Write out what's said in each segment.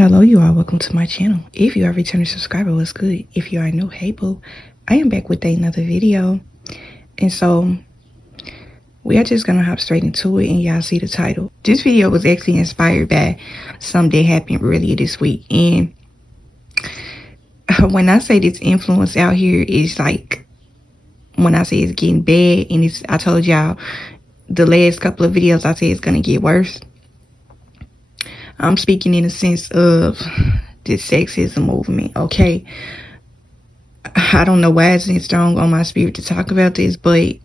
Hello, you all. Welcome to my channel. If you are a returning subscriber, what's good? If you are new, hey boo, I am back with another video. And so we are just gonna hop straight into it, and y'all see the title. This video was actually inspired by something that happened earlier this week. And when I say this influence out here is like, when I say it's getting bad, and I told y'all the last couple of videos I said it's gonna get worse. I'm speaking in the sense of this sexism movement, okay? I don't know why it's in strong on my spirit to talk about this, but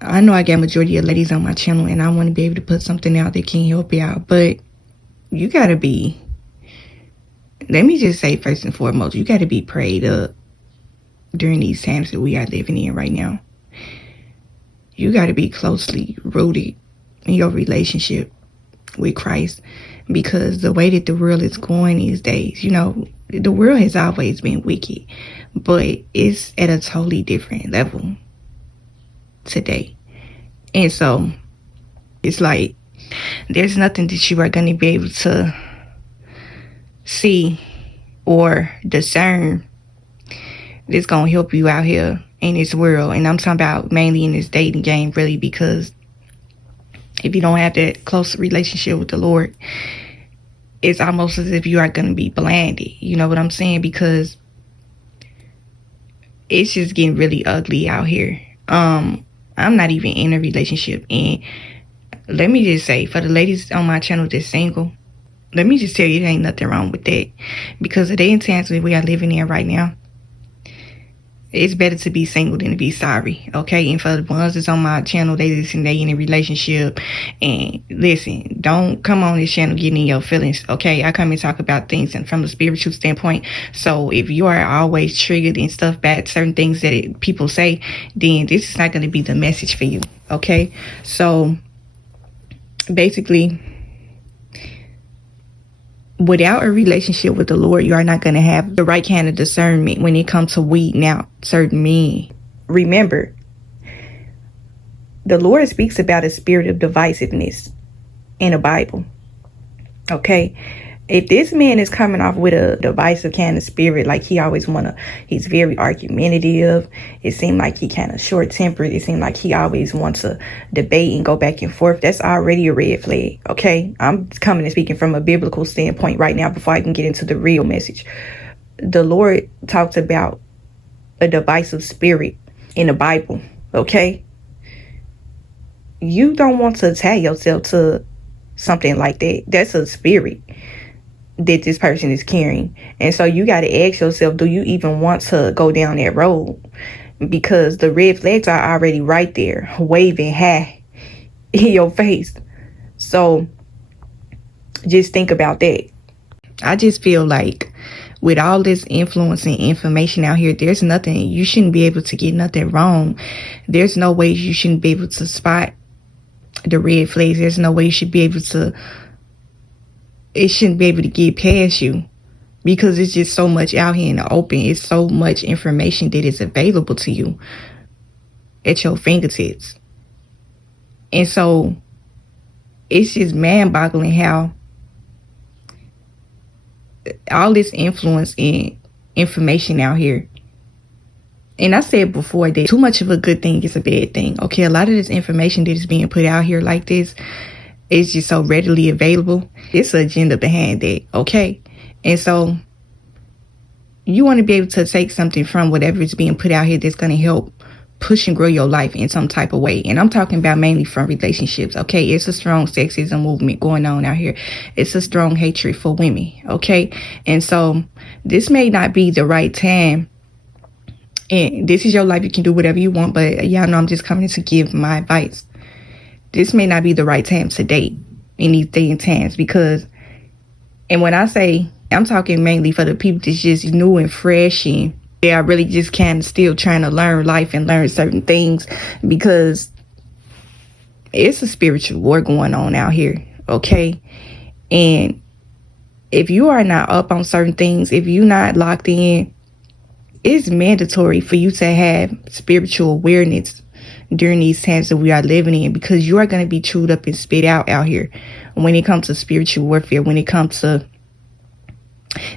I know I got majority of ladies on my channel, and I want to be able to put something out that can help you out. But you gotta be, let me just say first and foremost, you gotta be prayed up during these times that we are living in right now. You gotta be closely rooted in your relationship with Christ, because the way that the world is going these days, you know, the world has always been wicked, but it's at a totally different level today. And so it's like there's nothing that you are going to be able to see or discern that's going to help you out here in this world. And I'm talking about mainly in this dating game, really, because if you don't have that close relationship with the Lord, it's almost as if you are going to be blinded. You know what I'm saying? Because it's just getting really ugly out here. I'm not even in a relationship. And let me just say, for the ladies on my channel that's single, let me just tell you, there ain't nothing wrong with that. Because the day and times that we are living in right now, it's better to be single than to be sorry, okay? And for the ones that's on my channel, they in a relationship. And listen, don't come on this channel getting in your feelings, okay? I come and talk about things and from a spiritual standpoint. So if you are always triggered and stuff by certain things that people say, then this is not going to be the message for you, okay? So basically, without a relationship with the Lord, you are not going to have the right kind of discernment when it comes to weeding out certain men. Remember, the Lord speaks about a spirit of divisiveness in the Bible. Okay? If this man is coming off with a divisive kind of spirit, like he's very argumentative. It seems like he kind of short-tempered. It seems like he always wants to debate and go back and forth. That's already a red flag, okay? I'm coming and speaking from a biblical standpoint right now before I can get into the real message. The Lord talks about a divisive spirit in the Bible, okay? You don't want to tie yourself to something like that. That's a spirit that this person is carrying. And so you got to ask yourself, do you even want to go down that road? Because the red flags are already right there, waving high in your face. So just think about that. I just feel like with all this influence and information out here, there's nothing, you shouldn't be able to get nothing wrong. There's no way you shouldn't be able to spot the red flags. There's no way you should be able to, it shouldn't be able to get past you, because it's just so much out here in the open. It's so much information that is available to you at your fingertips. And so it's just mind-boggling how all this influence and information out here, and I said before that too much of a good thing is a bad thing, okay? A lot of this information that is being put out here like this, it's just so readily available. It's an agenda behind that, okay? And so you want to be able to take something from whatever is being put out here that's going to help push and grow your life in some type of way. And I'm talking about mainly from relationships, okay? It's a strong sexism movement going on out here. It's a strong hatred for women, okay? And so this may not be the right time. And this is your life. You can do whatever you want. But y'all know I'm just coming to give my advice. This may not be the right time to date in these day and times, because, and when I say, I'm talking mainly for the people that's just new and fresh, and they are really just kind of still trying to learn life and learn certain things, because it's a spiritual war going on out here, okay? And if you are not up on certain things, if you're not locked in, it's mandatory for you to have spiritual awareness during these times that we are living in, because you are going to be chewed up and spit out here when it comes to spiritual warfare, when it comes to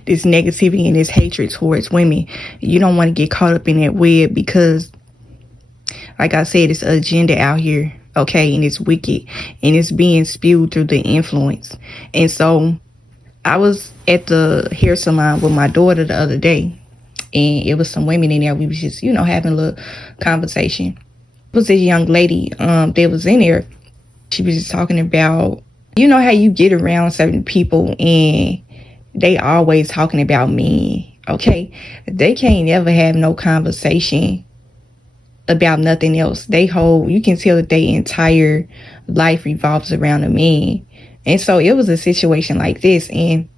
this negativity and this hatred towards women. You don't want to get caught up in that web because, like I said, it's an agenda out here, okay, and it's wicked, and it's being spewed through the influence. And so I was at the hair salon with my daughter the other day, and it was some women in there. We was just, having a little conversation. It was this young lady that was in there. She was just talking about, how you get around certain people and they always talking about men, okay? They can't ever have no conversation about nothing else. You can tell that their entire life revolves around a man. And so it was a situation like this, and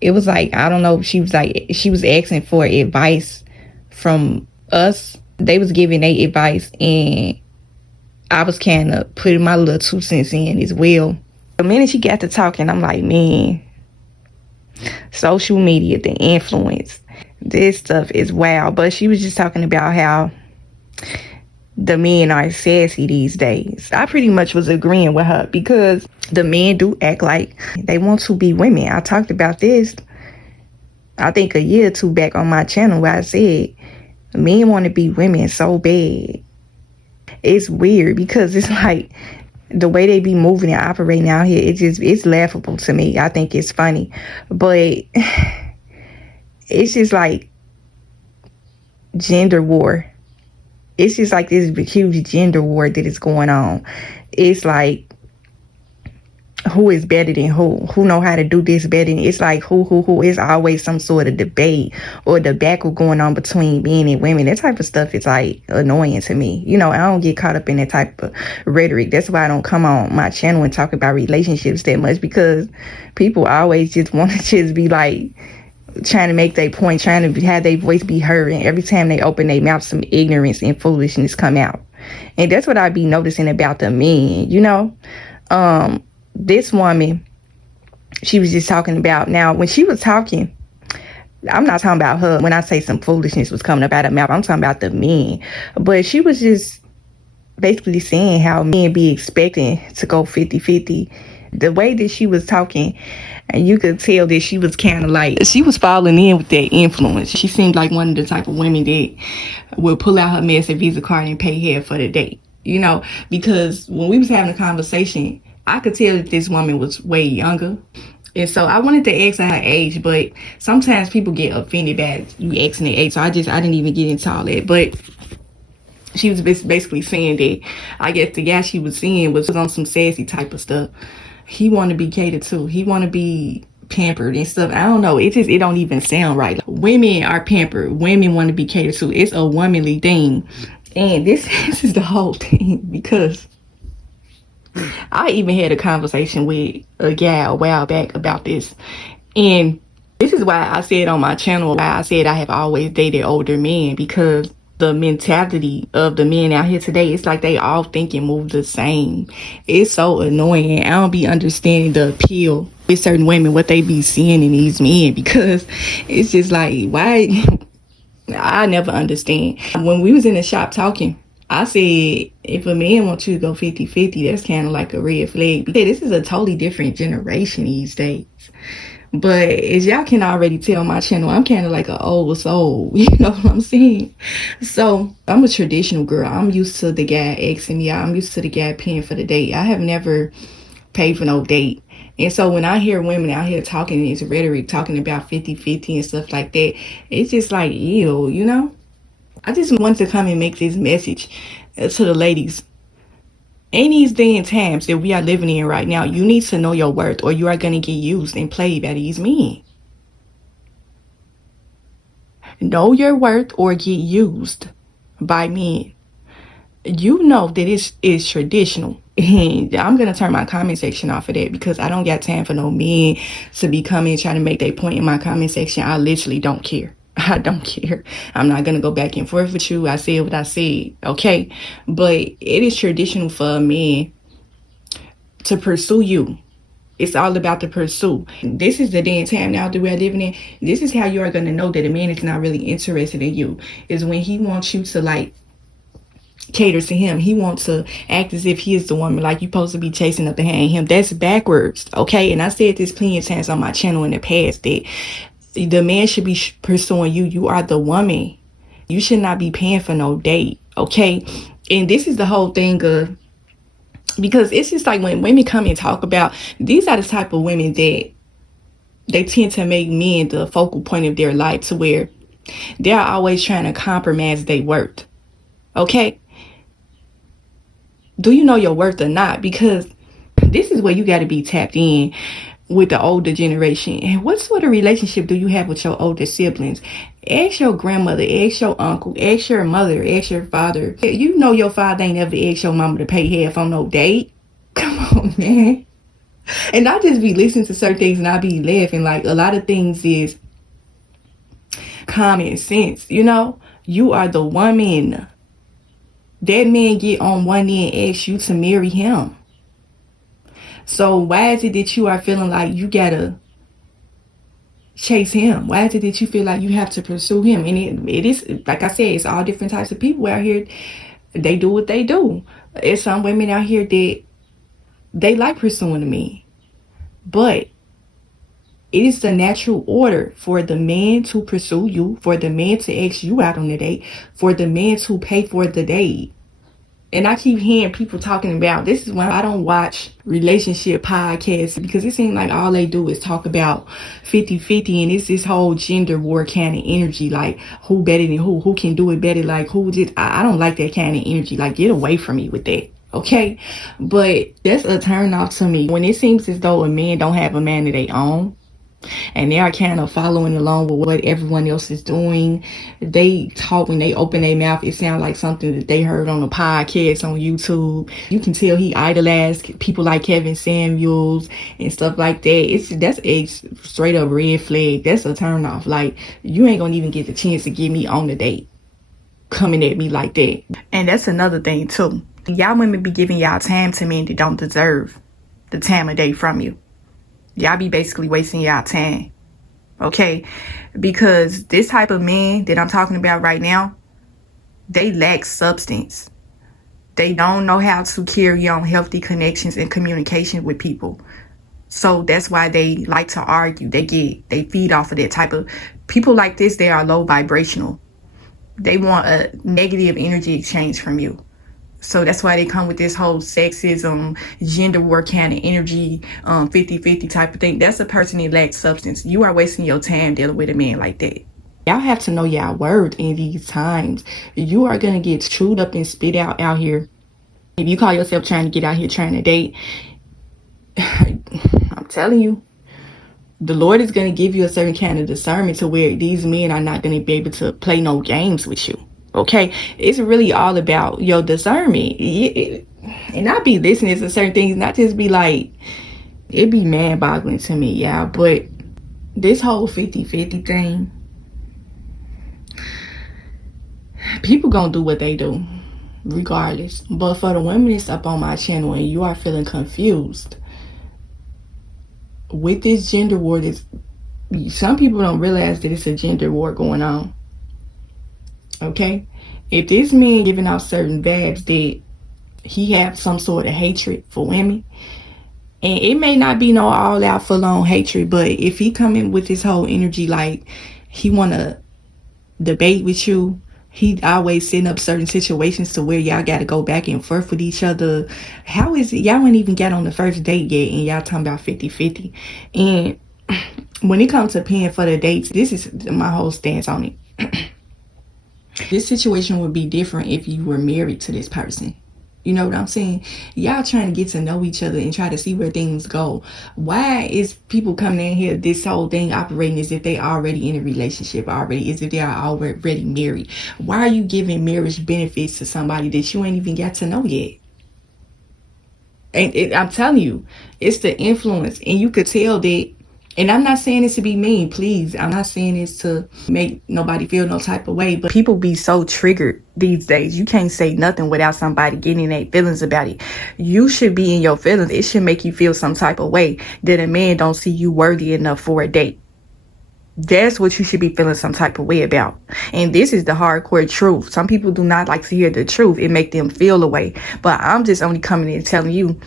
it was like, I don't know, she was asking for advice from us. They was giving their advice, and I was kind of putting my little 2 cents in as well. The minute she got to talking, I'm like, man, social media, the influence, this stuff is wild. But she was just talking about how the men are sassy these days. I pretty much was agreeing with her because the men do act like they want to be women. I talked about this, I think a year or two back on my channel, where I said men want to be women so bad. It's weird because it's like the way they be moving and operating out here, it's laughable to me. I think it's funny, but it's just like gender war. It's just like this huge gender war that is going on. It's like, who is better than who know how to do this better than, it's like who. It's always some sort of debate or debacle going on between men and women. That type of stuff is like annoying to me. I don't get caught up in that type of rhetoric. That's why I don't come on my channel and talk about relationships that much, because people always just want to just be like trying to make their point, trying to have their voice be heard, and every time they open their mouth, some ignorance and foolishness come out. And that's what I be noticing about the men. This woman, she was just talking about, now when she was talking, I'm not talking about her. When I say some foolishness was coming up out of her mouth, I'm talking about the men. But she was just basically saying how men be expecting to go 50-50. The way that she was talking, and you could tell that she was kind of like, she was falling in with that influence. She seemed like one of the type of women that will pull out her massive Visa card and pay half for the date. Because when we was having a conversation, I could tell that this woman was way younger. And so I wanted to ask her age, but sometimes people get offended by you asking their age. So I didn't even get into all that. But she was basically saying that, I guess the guy she was seeing was on some sassy type of stuff. He want to be catered to. He want to be pampered and stuff. I don't know. It don't even sound right. Women are pampered. Women want to be catered to. It's a womanly thing. And this is the whole thing, because I even had a conversation with a guy a while back about this. And this is why I said on my channel, why I said I have always dated older men, because the mentality of the men out here today, it's like they all think and move the same. It's so annoying. I don't be understanding the appeal with certain women, what they be seeing in these men, because it's just like, why? I never understand. When we was in the shop talking, I said, if a man wants you to go 50-50, that's kind of like a red flag. Because this is a totally different generation these days. But as y'all can already tell my channel, I'm kind of like an old soul. You know what I'm saying? So I'm a traditional girl. I'm used to the guy asking me out. I'm used to the guy paying for the date. I have never paid for no date. And so when I hear women out here talking this rhetoric, talking about 50-50 and stuff like that, it's just like, ew, I just wanted to come and make this message to the ladies. In these day and times that we are living in right now, you need to know your worth, or you are going to get used and played by these men. Know your worth or get used by men. You know that it's traditional. And I'm going to turn my comment section off of that, because I don't got time for no men to be coming trying to make their point in my comment section. I literally don't care. I don't care. I'm not going to go back and forth with you. I said what I said, okay? But it is traditional for a man to pursue you. It's all about the pursuit. This is the day and time now that we're living in. This is how you are going to know that a man is not really interested in you. Is when he wants you to, like, caters to him. He wants to act as if he is the woman, like you supposed to be chasing up behind him. That's backwards, okay? And I said this plenty of times on my channel in the past, that the man should be pursuing you. You are the woman. You should not be paying for no date, okay? And this is the whole thing of, because it's just like when women come and talk about, these are the type of women that they tend to make men the focal point of their life, to where they're always trying to compromise their worth, okay? Do you know your worth or not? Because this is where you got to be tapped in with the older generation. And what sort of relationship do you have with your older siblings? Ask your grandmother, ask your uncle, ask your mother, ask your father. You know your father ain't ever asked your mama to pay half on no date. Come on, man. And I just be listening to certain things and I be laughing. Like, a lot of things is common sense, you know? You are the woman. That man get on one knee and ask you to marry him. So why is it that you are feeling like you gotta chase him? Why is it that you feel like you have to pursue him? And it is, like I said, it's all different types of people out here. They do what they do. There's some women out here that they like pursuing a man. But it is the natural order for the man to pursue you, for the man to ask you out on the date, for the man to pay for the date. And I keep hearing people talking about, this is why I don't watch relationship podcasts, because it seems like all they do is talk about 50-50, and it's this whole gender war kind of energy, like who better than who can do it better, like who just, I don't like that kind of energy. Like, get away from me with that. Okay? But that's a turn off to me. When it seems as though a man don't have a man of their own, and they are kind of following along with what everyone else is doing. They talk, when they open their mouth, it sounds like something that they heard on a podcast on YouTube. You can tell he idolized people like Kevin Samuels and stuff like that. That's a straight up red flag. That's a turn off. Like, you ain't gonna even get the chance to get me on the date coming at me like that. And that's another thing too. Y'all women be giving y'all time to men that don't deserve the time of day from you. Y'all be basically wasting y'all time, okay? Because this type of men that I'm talking about right now, they lack substance. They don't know how to carry on healthy connections and communication with people. So that's why they like to argue. They feed off of that type of people. Like this, they are low vibrational. They want a negative energy exchange from you. So that's why they come with this whole sexism, gender war kind of energy, 50-50 type of thing. That's a person that lacks substance. You are wasting your time dealing with a man like that. Y'all have to know y'all word in these times. You are going to get chewed up and spit out here. If you call yourself trying to get out here trying to date, I'm telling you, the Lord is going to give you a certain kind of discernment to where these men are not going to be able to play no games with you. Okay, it's really all about your discernment. And I be listening to certain things, not just be like, it be mind-boggling to me, yeah. But this whole 50-50 thing, people gonna do what they do, regardless. But for the women that's up on my channel and you are feeling confused with this gender war, some people don't realize that it's a gender war going on. Okay, if this man giving out certain vibes that he have some sort of hatred for women, and it may not be no all out full on hatred, but if he come in with this whole energy like he want to debate with you, he always setting up certain situations to where y'all got to go back and forth with each other. How is it y'all ain't even got on the first date yet and y'all talking about 50-50? And when it comes to paying for the dates, this is my whole stance on it. This situation would be different if you were married to this person. You know what I'm saying? Y'all trying to get to know each other and try to see where things go. Why is people coming in here, this whole thing operating as if they already in a relationship already, as if they are already married? Why are you giving marriage benefits to somebody that you ain't even got to know yet? And I'm telling you, it's the influence. And you could tell that. And I'm not saying this to be mean, please. I'm not saying this to make nobody feel no type of way. But people be so triggered these days. You can't say nothing without somebody getting in their feelings about it. You should be in your feelings. It should make you feel some type of way that a man don't see you worthy enough for a date. That's what you should be feeling some type of way about. And this is the hardcore truth. Some people do not like to hear the truth. It make them feel away. But I'm just only coming in and telling you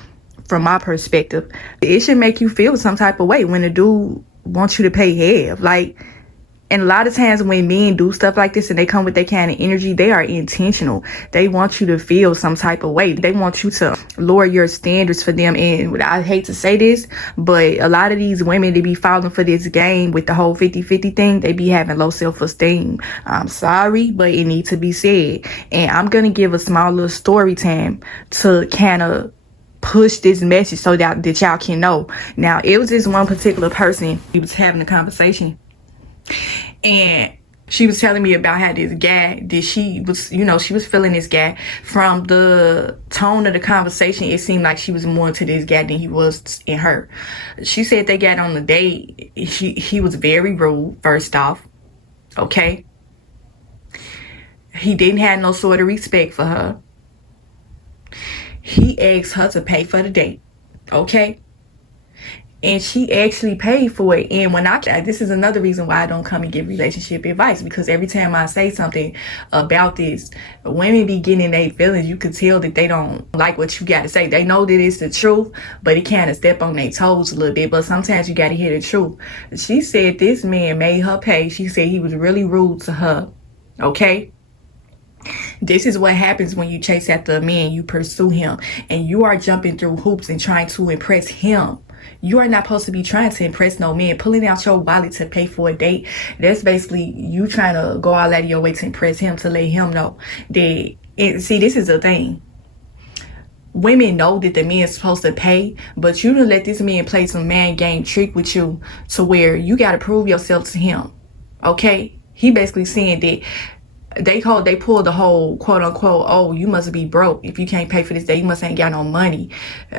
from my perspective. It should make you feel some type of way when a dude wants you to pay half. Like, and a lot of times when men do stuff like this and they come with that kind of energy, they are intentional. They want you to feel some type of way. They want you to lower your standards for them. And I hate to say this, but a lot of these women, they be falling for this game with the whole 50-50 thing. They be having low self-esteem. I'm sorry, but it needs to be said. And I'm going to give a small little story time to kind of push this message so that y'all can know. Now, it was this one particular person. He was having a conversation. And she was telling me about how this guy, that she was, she was feeling this guy. From the tone of the conversation, it seemed like she was more into this guy than he was in her. She said they got on the date. He was very rude, first off. Okay? He didn't have no sort of respect for her. He asked her to pay for the date. Okay? And she actually paid for it. And this is another reason why I don't come and give relationship advice, because every time I say something about this, women be getting their feelings. You can tell that they don't like what you got to say. They know that it's the truth, but it kind of step on their toes a little bit. But sometimes you got to hear the truth. She said this man made her pay. She said he was really rude to her. Okay? This is what happens when you chase after a man, you pursue him, and you are jumping through hoops and trying to impress him. You are not supposed to be trying to impress no man. Pulling out your wallet to pay for a date, that's basically you trying to go all out of your way to impress him, to let him know that. See, this is the thing. Women know that the man is supposed to pay, but you done let this man play some man game trick with you to where you got to prove yourself to him. Okay? He basically saying that they pulled the whole quote unquote, oh, you must be broke if you can't pay for this day. You must ain't got no money.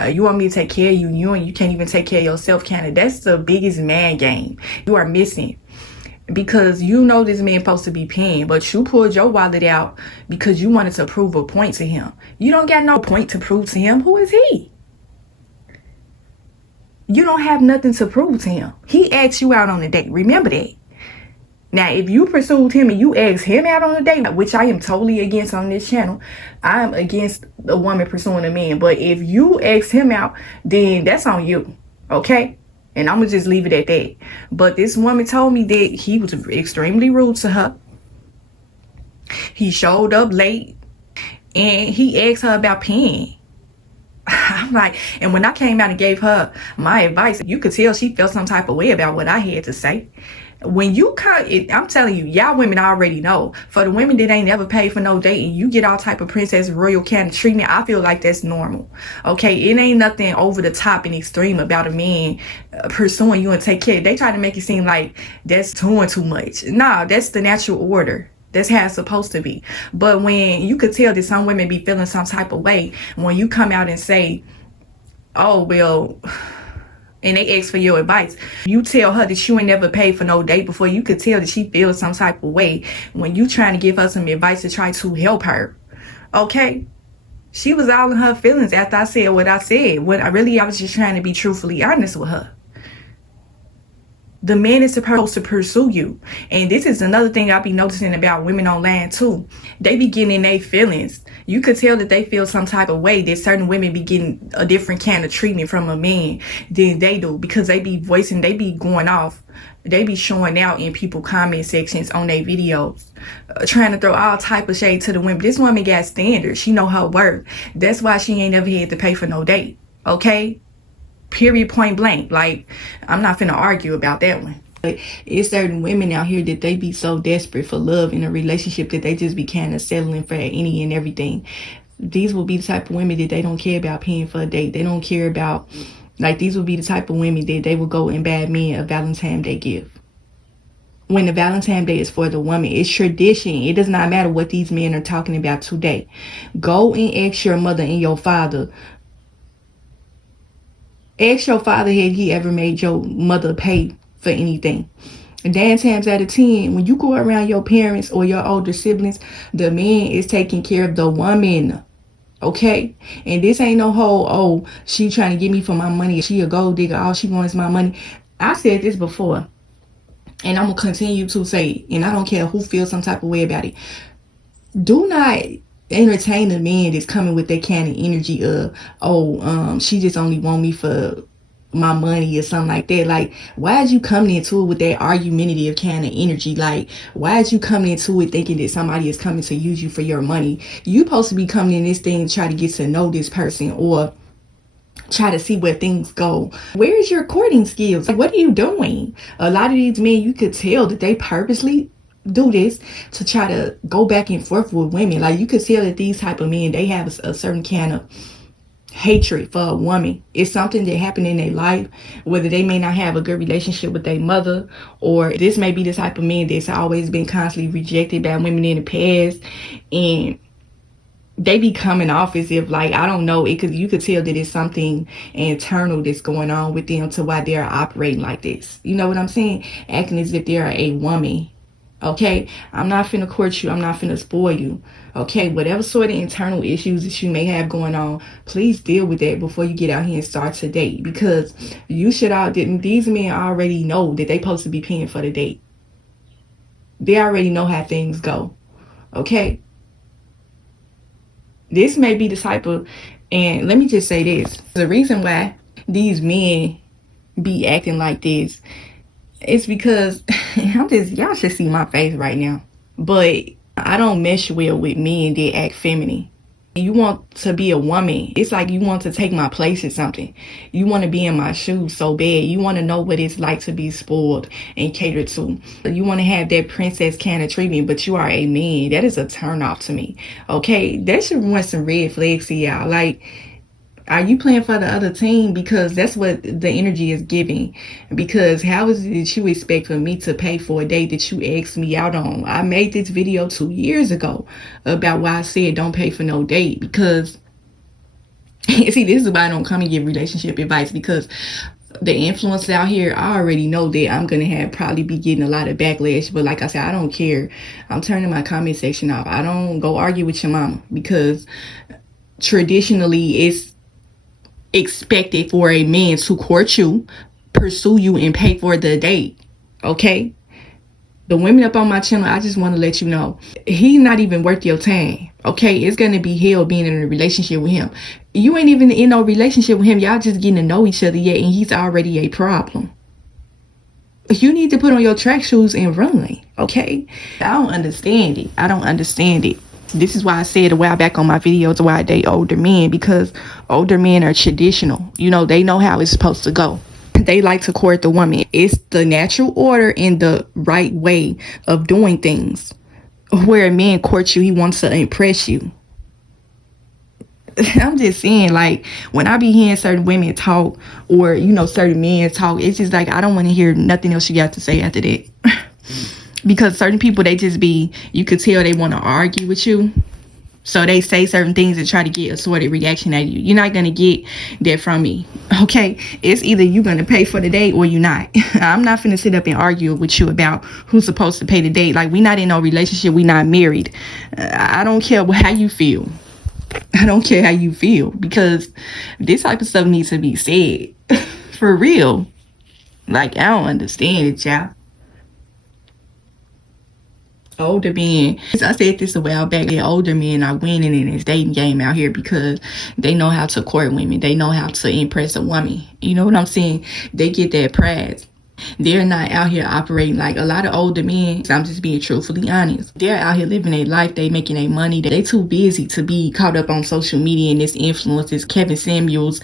You want me to take care of you, and you can't even take care of yourself, Canada. That's the biggest man game you are missing, because you know this man supposed to be paying, but you pulled your wallet out because you wanted to prove a point to him. You don't got no point to prove to him. Who is he? You don't have nothing to prove to him. He asked you out on a date. Remember that. Now, if you pursued him and you asked him out on a date, which I am totally against on this channel, I'm against a woman pursuing a man. But if you asked him out, then that's on you, okay? And I'm going to just leave it at that. But this woman told me that he was extremely rude to her. He showed up late, and he asked her about paying. I'm like, and when I came out and gave her my advice, you could tell she felt some type of way about what I had to say. When you I'm telling you, y'all women already know. For the women that ain't never paid for no date and you get all type of princess royal kind of treatment, I feel like that's normal. Okay, it ain't nothing over the top and extreme about a man pursuing you and take care. They try to make it seem like that's doing too much. Nah, that's the natural order. That's how it's supposed to be. But when you could tell that some women be feeling some type of way when you come out and say, oh, well, and they ask for your advice, you tell her that you ain't never paid for no date before, you could tell that she feels some type of way when you trying to give her some advice to try to help her. Okay? She was all in her feelings after I said what I said. I was just trying to be truthfully honest with her. The man is supposed to pursue you. And this is another thing I be noticing about women online too. They be getting in their feelings. You could tell that they feel some type of way, that certain women be getting a different kind of treatment from a man than they do, because they be voicing, they be going off. They be showing out in people comment sections on their videos, trying to throw all type of shade to the women. This woman got standards. She know her worth. That's why she ain't never had to pay for no date. Okay? Period, point blank. Like, I'm not finna argue about that one. But it's certain women out here that they be so desperate for love in a relationship that they just be kind of settling for any and everything. These will be the type of women that they don't care about paying for a date. They don't care about, like, these will be the type of women that they will go and buy men a Valentine's Day gift. When the Valentine's Day is for the woman, it's tradition. It does not matter what these men are talking about today. Go and ask your mother and your father. Ask your father, had he ever made your mother pay for anything? 9 times out of 10, when you go around your parents or your older siblings, the man is taking care of the woman. Okay? And this ain't no whole, oh, she trying to get me for my money. She a gold digger. All she wants is my money. I said this before. And I'm going to continue to say, and I don't care who feels some type of way about it, do not entertain a man that's coming with that kind of energy of, she just only want me for my money or something like that. Like, why is you coming into it with that argumentative kind of energy? Like, why is you coming into it thinking that somebody is coming to use you for your money? You supposed to be coming in this thing to try to get to know this person, or try to see where things go. Where is your courting skills? Like, what are you doing? A lot of these men, you could tell that they purposely do this to try to go back and forth with women. Like, you could tell that these type of men, they have a certain kind of hatred for a woman. It's something that happened in their life, whether they may not have a good relationship with their mother, or this may be the type of man that's always been constantly rejected by women in the past, and they be coming off as if, like, I don't know, you could tell that it's something internal that's going on with them to why they're operating like this. You know what I'm saying? Acting as if they're a woman. Okay, I'm not finna court you. I'm not finna spoil you. Okay, whatever sort of internal issues that you may have going on, please deal with that before you get out here and start to date. Because these men already know that they supposed to be paying for the date. They already know how things go. Okay? This may be the type of, and let me just say this. The reason why these men be acting like this, it's because y'all should see my face right now. But I don't mesh well with men that act feminine. You want to be a woman. It's like you want to take my place or something. You want to be in my shoes so bad. You want to know what it's like to be spoiled and catered to. You want to have that princess kind of treatment, but you are a man. That is a turn off to me. Okay, that should run some red flags to y'all. Like, are you playing for the other team? Because that's what the energy is giving. Because how is it that you expect for me to pay for a date that you asked me out on? I made this video 2 years ago about why I said don't pay for no date. Because, see, this is why I don't come and give relationship advice. Because the influence out here, I already know that I'm going to probably be getting a lot of backlash. But like I said, I don't care. I'm turning my comment section off. I don't go argue with your mama. Because traditionally, it's expected for a man to court you, pursue you, and pay for the date. Okay? The women up on my channel, I just want to let you know, he's not even worth your time. Okay? It's going to be hell being in a relationship with him. You ain't even in no relationship with him. Y'all just getting to know each other yet, and he's already a problem. You need to put on your track shoes and run. Okay? I don't understand it. I don't understand it. This is why I said a while back on my videos why I date older men, because older men are traditional. You know, they know how it's supposed to go. They like to court the woman. It's the natural order and the right way of doing things. Where a man courts you, he wants to impress you. I'm just saying, like, when I be hearing certain women talk, or, you know, certain men talk, it's just like, I don't want to hear nothing else you got to say after that. Because certain people, they just be, you could tell they want to argue with you. So they say certain things and try to get a sort of reaction at you. You're not going to get that from me. Okay? It's either you're going to pay for the date or you're not. I'm not finna sit up and argue with you about who's supposed to pay the date. Like, we not in no relationship. We not married. I don't care how you feel. I don't care how you feel. Because this type of stuff needs to be said. For real. Like, I don't understand it, y'all. Older men, I said this a while back, the older men are winning in this dating game out here because they know how to court women. They know how to impress a woman. You know what I'm saying? They get that prize. They're not out here operating like a lot of older men. I'm just being truthfully honest. They're out here living their life. They making their money. They too busy to be caught up on social media and this influences, Kevin Samuels,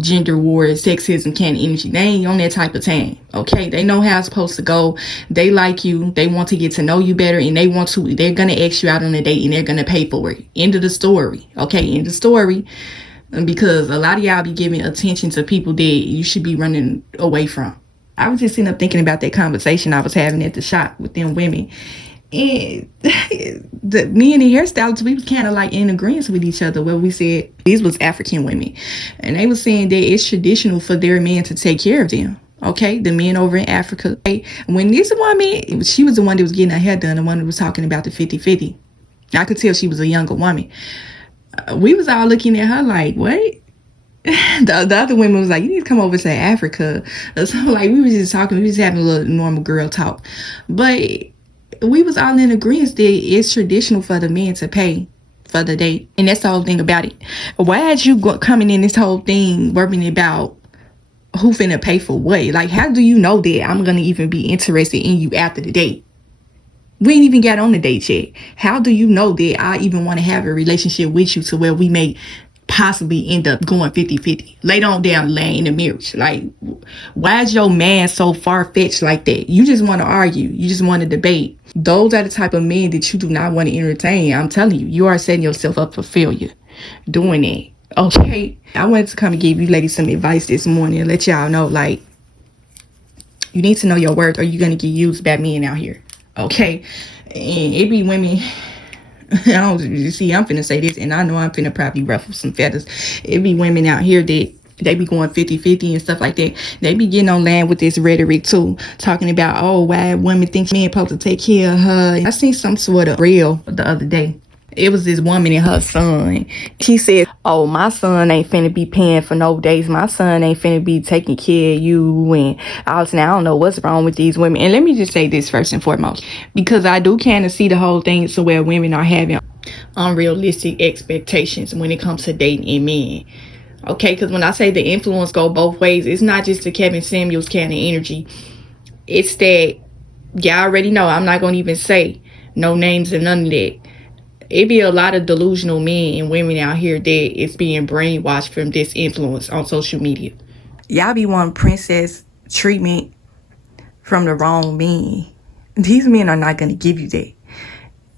gender wars, sexism, kind of energy. They ain't on that type of time. Okay, they know how it's supposed to go. They like you. They want to get to know you better, and they're gonna ask you out on a date, and they're gonna pay for it. End of the story. Okay, end of story. Because a lot of y'all be giving attention to people that you should be running away from. I was just sitting up thinking about that conversation I was having at the shop with them women. And me and the hairstylists, we was kind of like in agreement with each other where we said these was African women. And they was saying that it's traditional for their men to take care of them. Okay, the men over in Africa. Okay? When this woman, she was the one that was getting her hair done, the one that was talking about the 50-50. I could tell she was a younger woman. We was all looking at her like, what? The other women was like, you need to come over to Africa. So like we was just talking, we was having a little normal girl talk. But we was all in agreement that it's traditional for the men to pay for the date. And that's the whole thing about it. Why is you coming in this whole thing worrying about who finna pay for what? Like, how do you know that I'm gonna even be interested in you after the date? We ain't even got on the date yet. How do you know that I even want to have a relationship with you to where we may possibly end up going 50-50 later on down the lane in the marriage? Like, why is your man so far-fetched like that? You just want to argue. You just want to debate. Those are the type of men that you do not want to entertain. I'm telling you, you are setting yourself up for failure doing that. Okay, I wanted to come and give you ladies some advice this morning and let y'all know, like, you need to know your worth or you're going to get used by men out here. Okay, and it be women. I don't see. I'm finna say this, and I know I'm finna probably ruffle some feathers. It be women out here that they be going 50-50 and stuff like that. They be getting on land with this rhetoric too, talking about, oh, why women think men supposed to take care of her. I seen some sort of reel the other day. It was this woman and her son. She said, oh, my son ain't finna be paying for no dates. My son ain't finna be taking care of you. And I don't know what's wrong with these women. And let me just say this first and foremost, because I do kind of see the whole thing to where women are having unrealistic expectations when it comes to dating and men. Okay, because when I say the influence go both ways, it's not just the Kevin Samuels kind of energy. It's that, y'all already know, I'm not going to even say no names and none of that. It be a lot of delusional men and women out here that is being brainwashed from this influence on social media. Y'all be wanting princess treatment from the wrong men. These men are not going to give you that.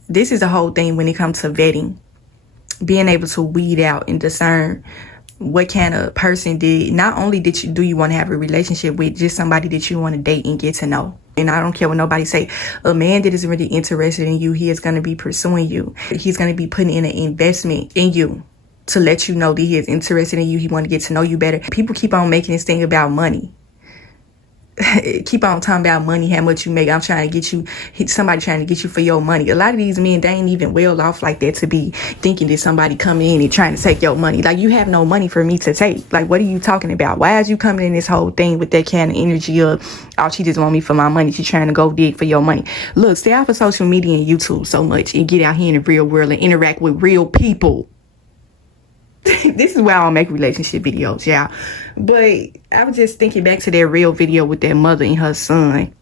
This is the whole thing when it comes to vetting. Being able to weed out and discern what kind of person not only do you want to have a relationship with, just somebody that you want to date and get to know. And I don't care what nobody say. A man that is really interested in you, he is going to be pursuing you. He's going to be putting in an investment in you to let you know that he is interested in you. He want to get to know you better. People keep on making this thing about money. Keep on talking about money, how much you make. I'm trying to get you, somebody trying to get you for your money. A lot of these men, they ain't even well off like that to be thinking that somebody coming in and trying to take your money. Like, you have no money for me to take. Like, what are you talking about? Why is you coming in this whole thing with that kind of energy of, oh, she just want me for my money. She trying to go dig for your money. Look, stay off of social media and YouTube so much and get out here in the real world and interact with real people. This is why I don't make relationship videos, y'all. But I was just thinking back to that real video with that mother and her son.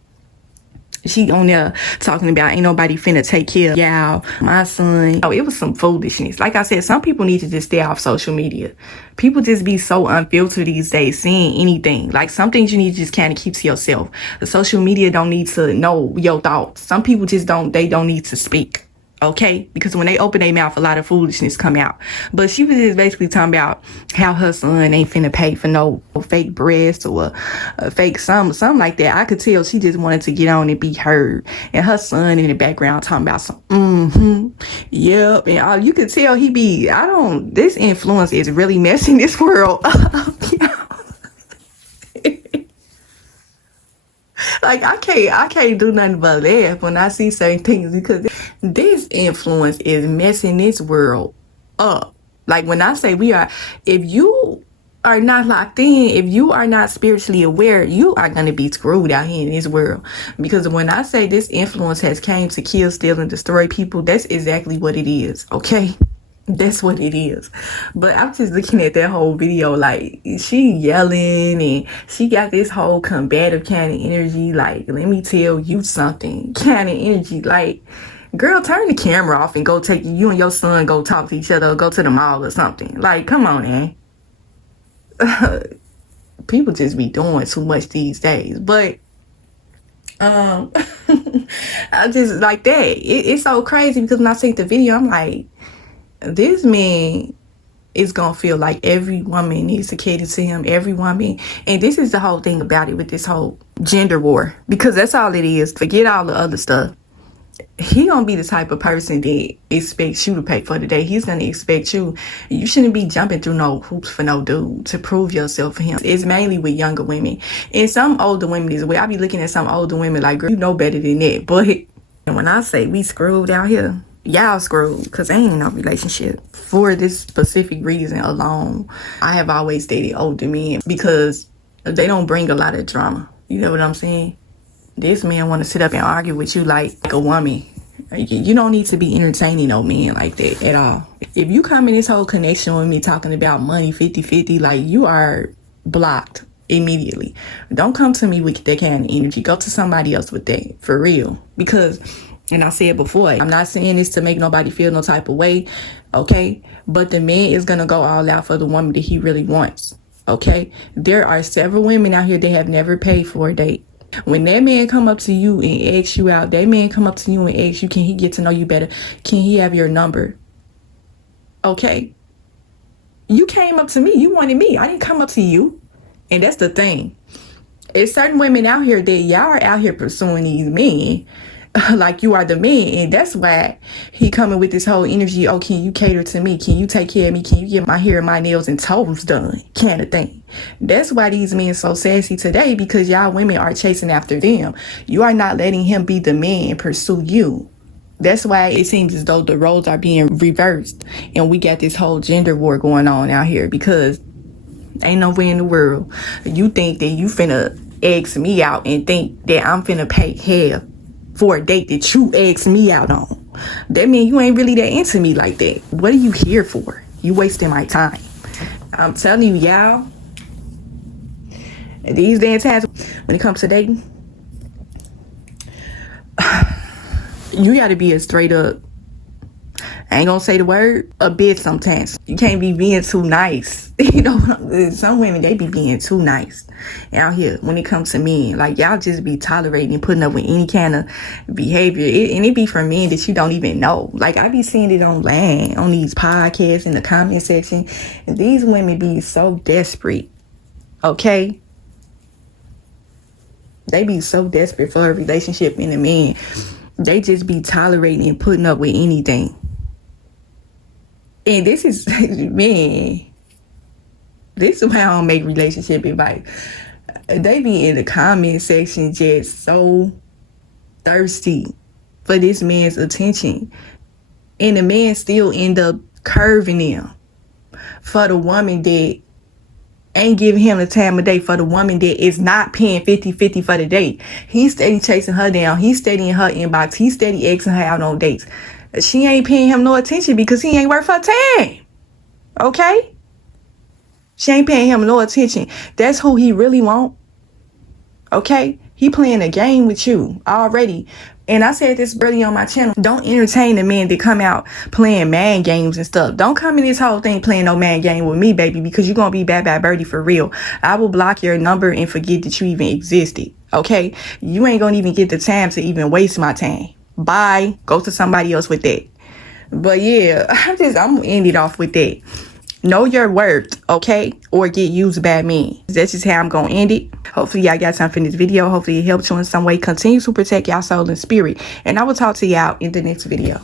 She on there talking about ain't nobody finna take care of y'all, my son. Oh, it was some foolishness. Like I said, some people need to just stay off social media. People just be so unfiltered these days, saying anything. Like, some things you need to just kind of keep to yourself. The social media don't need to know your thoughts. Some people just don't need to speak. Okay, because when they open their mouth, a lot of foolishness come out. But she was just basically talking about how her son ain't finna pay for no fake breast or a fake something like that. I could tell she just wanted to get on and be heard. And her son in the background talking about some, yep. And all you could tell this influence is really messing this world up. Like, I can't do nothing but laugh when I see certain things, because this influence is messing this world up. Like, when I say if you are not locked in, if you are not spiritually aware, you are going to be screwed out here in this world. Because when I say this influence has came to kill, steal, and destroy people, that's exactly what it is. Okay? That's what it is. But I'm just looking at that whole video, like, she yelling and she got this whole combative kind of energy, like, let me tell you something kind of energy. Like, girl, turn the camera off and go take you and your son go talk to each other or go to the mall or something. Like, come on, man. People just be doing too much these days. But I just like that. It's so crazy, because when I see the video, I'm like, this man is gonna feel like every woman needs to cater to him, every woman. And this is the whole thing about it with this whole gender war, because that's all it is. Forget all the other stuff. He gonna be the type of person that expects you to pay for the day. He's gonna expect you shouldn't be jumping through no hoops for no dude to prove yourself for him. It's mainly with younger women and some older women as well. I be looking at some older women like, girl, you know better than that. But when I say we screwed out here, y'all screwed, because ain't no relationship. For this specific reason alone, I have always dated older men because they don't bring a lot of drama. You know what I'm saying? This man want to sit up and argue with you like a woman. You don't need to be entertaining no men like that at all. If you come in this whole connection with me talking about money 50-50, like, you are blocked immediately. Don't come to me with that kind of energy. Go to somebody else with that, for real. Because, and I said before, I'm not saying this to make nobody feel no type of way, okay? But the man is gonna go all out for the woman that he really wants, okay? There are several women out here that have never paid for a date. When that man come up to you and ask you out, that man come up to you and ask you, can he get to know you better? Can he have your number? Okay? You came up to me. You wanted me. I didn't come up to you. And that's the thing. It's certain women out here that y'all are out here pursuing these men like you are the man. And that's why he coming with this whole energy. Oh, can you cater to me? Can you take care of me? Can you get my hair, my nails, and toes done? Kind of thing. That's why these men so sassy today, because y'all women are chasing after them. You are not letting him be the man and pursue you. That's why it seems as though the roles are being reversed. And we got this whole gender war going on out here, because ain't no way in the world you think that you finna ask me out and think that I'm finna pay half for a date that you asked me out on. That means you ain't really that into me like that. What are you here for? You wasting my time. I'm telling you, y'all, these days times when it comes to dating, you gotta be a straight up, I ain't gonna say the word, a bitch sometimes. You can't be being too nice. You know, some women, they be being too nice out here when it comes to men. Like, y'all just be tolerating and putting up with any kind of behavior. And it be from men that you don't even know. Like, I be seeing it online, on these podcasts, in the comment section. And these women be so desperate, okay? They be so desperate for a relationship in a man. They just be tolerating and putting up with anything. And this is, man, this is why I don't make relationship advice. They be in the comment section just so thirsty for this man's attention. And the man still end up curving them for the woman that ain't giving him the time of day, for the woman that is not paying 50-50 for the date. He's steady chasing her down. He's steady in her inbox. He's steady asking her out on dates. She ain't paying him no attention because he ain't worth her time. Okay? She ain't paying him no attention. That's who he really want. Okay? He playing a game with you already. And I said this early on my channel. Don't entertain the men that come out playing man games and stuff. Don't come in this whole thing playing no man game with me, baby, because you're going to be bad birdie for real. I will block your number and forget that you even existed. Okay? You ain't going to even get the time to even waste my time. Bye. Go to somebody else with that. But yeah, I'm gonna end it off with that. Know your worth, okay? Or get used by me. That's just how I'm gonna end it. Hopefully y'all got something from this video. Hopefully it helped you in some way. Continue to protect y'all soul and spirit. And I will talk to y'all in the next video.